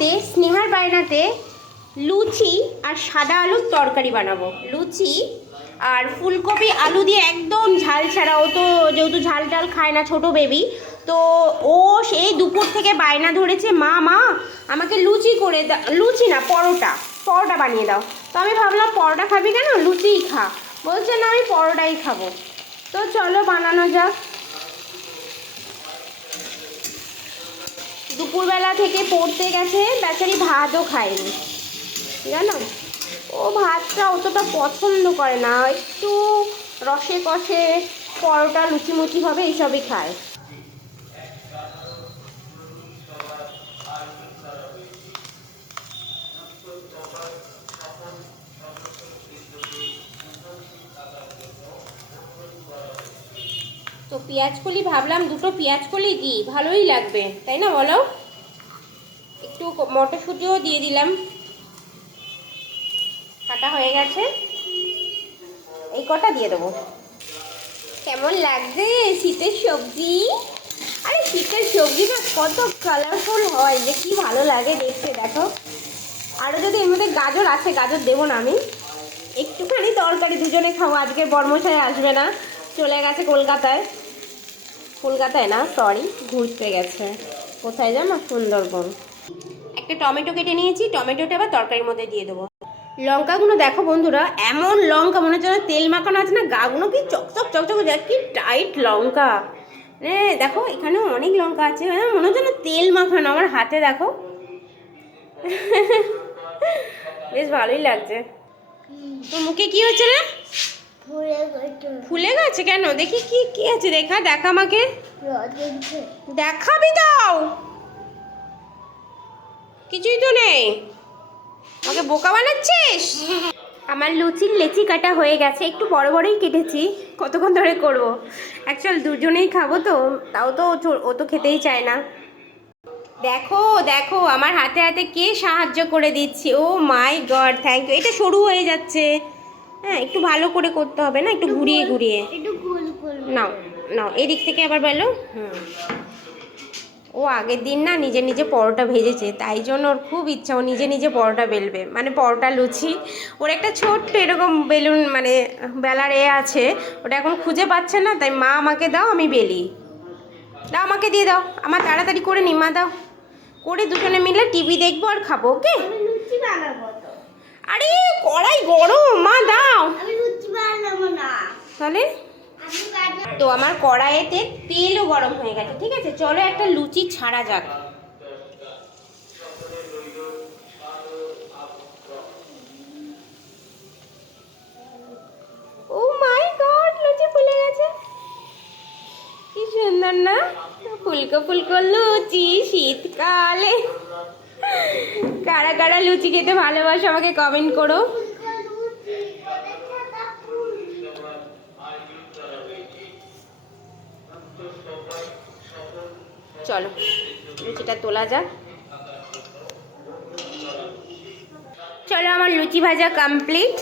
স্নেহার বায়নাতে লুচি আর সাদা আলুর তরকারি বানাবো। লুচি আর ফুলকপি আলু দিয়ে একদম ঝাল ছাড়া। ও তো যেহেতু ঝাল টাল খায় না, ছোট বেবি, তো ও সেই দুপুর থেকে বায়না ধরেছে, মা মা আমাকে লুচি করে দাও, লুচি না পরোটা, পরোটা বানিয়ে দাও। তো আমি ভাবলাম পরোটা খাবি কেন, লুচিই খা। বলছে না আমি পরোটাই খাবো। তো চলো বানানো যাক। দুপুরবেলা থেকে পড়তে গেছে, বেচারি ভাতও খায়নি জানো। ও ভাতটা অতটা পছন্দ করে না, একটু রসে কষে পরোটা লুচি মুচি হবে এইসবই খায়। তো পেঁয়াজ কলি ভাবলাম দুটো পেঁয়াজ কলি দিই, ভালোই লাগবে তাই না বলো। একটু মটরশুঁটিও দিয়ে দিলাম, কাটা হয়ে গেছে, এই কটা দিয়ে দেবো। কেমন লাগছে শীতের সবজি? আরে শীতের সবজি না কত কালারফুল হয় যে কি ভালো লাগে দেখতে। দেখো আরও যদি এর মধ্যে গাজর আছে, গাজর দেবো না আমি, একটুখানি তরকারি দুজনে খাবো। আজকে বর্মশাই আসবে না, চলে গেছে কলকাতায়। কলকাতায় না, সরি, ঘুরতে গেছে। কোথায় জানো? সুন্দরবন। একটা টমেটো কেটে নিয়েছি, টমেটোটা আবার তরকারির মধ্যে দিয়ে দেবো। লঙ্কাগুলো দেখো বন্ধুরা, এমন লঙ্কা মনে হচ্ছে তেল মাখানো আছে না, গাগুলো কি চকচক চকচক, কি টাইট লঙ্কা। দেখো এখানেও অনেক লঙ্কা আছে, মনে হচ্ছে না তেল মাখানো। আমার হাতে দেখো, বেশ ভালোই লাগছে। তোর মুখে কি হচ্ছে রে? ফুলে গেছে কেন? দেখি কি কি আছে, দেখা দেখা আমাকে দেখাবি দাও। কিছুই তো নেই, আমাকে বোকা বানাচ্ছিস। আমার লুচির লেচি কাটা হয়ে গেছে, একটু বড় বড়ই কেটেছি। কতক্ষণ ধরে করবো, অ্যাকচুয়াল দুজনেই খাবো তো, তাও তো ও তো খেতেই চায় না। দেখো দেখো আমার হাতে হাতে কে সাহায্য করে দিচ্ছে। ও মাই গড, থ্যাংক ইউ। এটা সরু হয়ে যাচ্ছে, হ্যাঁ একটু ভালো করে করতে হবে না, একটু ঘুরিয়ে ঘুরিয়ে নাও নাও, এদিক থেকে আবার বেলো। ও আগের দিন না নিজে নিজে পরোটা ভেজেছে, তাই জন্য ওর খুব ইচ্ছা ও নিজে নিজে পরোটা বেলবে, মানে পরোটা লুচি। ওর একটা ছোট্ট এরকম বেলুন মানে বেলার আছে, ওটা এখন খুঁজে পাচ্ছে না, তাই মা আমাকে দাও আমি বেলি। দাও আমাকে দিয়ে দাও, আমার তাড়াতাড়ি করে নি মা, দাও করে দুজনে মিলে টিভি দেখবো আর খাবো। ওকে, আরে কড়াই গরম, মা দাও। তাহলে তো আমার কড়াইতে তেলও গরম হয়ে গেছে, ঠিক আছে চলো একটা লুচি ছাড়া যাক। ও মাই গড, লুচি ফুলে গেছে, কি সুন্দর না, ফুলকো ফুলকো লুচি শীতকালে। কারা কারা লুচি খেতে ভালোবাসো আমাকে কমেন্ট করো। চলো লুচিটা তোলা যাক। চলো আমার লুচি ভাজা কমপ্লিট।